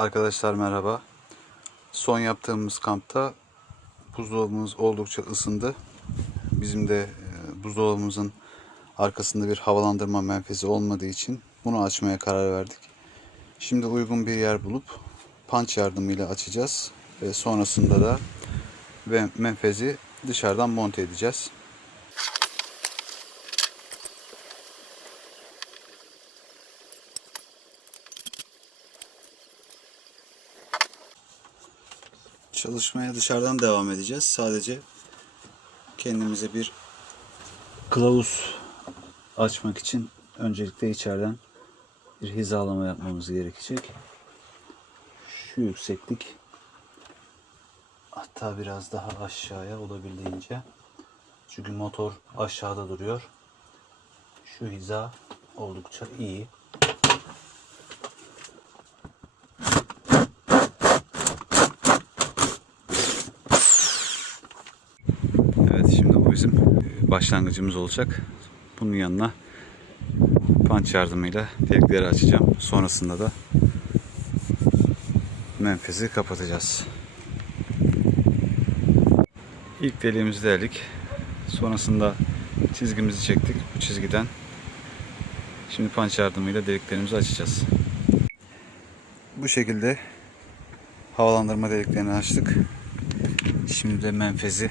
Arkadaşlar merhaba. Son yaptığımız kampta buzdolabımız oldukça ısındı. Bizim de e, buzdolabımızın arkasında bir havalandırma menfezi olmadığı için bunu açmaya karar verdik. Şimdi uygun bir yer bulup panç yardımıyla açacağız ve sonrasında da ve menfezi dışarıdan monte edeceğiz. Çalışmaya dışarıdan devam edeceğiz. Sadece kendimize bir kılavuz açmak için öncelikle içeriden bir hizalama yapmamız gerekecek. Şu yükseklik hatta biraz daha aşağıya olabildiğince. Çünkü motor aşağıda duruyor. Şu hiza oldukça iyi. Evet şimdi bu bizim başlangıcımız olacak. Bunun yanına panç yardımıyla delikleri açacağım. Sonrasında da menfezi kapatacağız. İlk deliğimizi deldik. Sonrasında çizgimizi çektik bu çizgiden. Şimdi panç yardımıyla deliklerimizi açacağız. Bu şekilde havalandırma deliklerini açtık. Şimdi de menfezi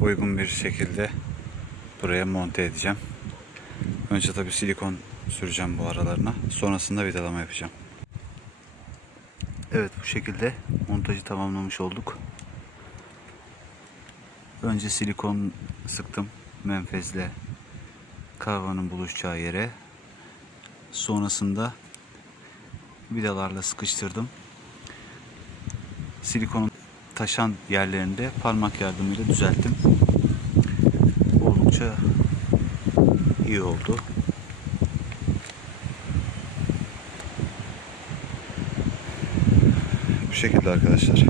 uygun bir şekilde buraya monte edeceğim. Önce tabi silikon süreceğim bu aralarına. Sonrasında vidalama yapacağım. Evet bu şekilde montajı tamamlamış olduk. Önce silikon sıktım menfezle kahvanın buluşacağı yere. Sonrasında vidalarla sıkıştırdım. Silikonun taşan yerlerinde parmak yardımıyla düzelttim. Oldukça iyi oldu. Bu şekilde arkadaşlar.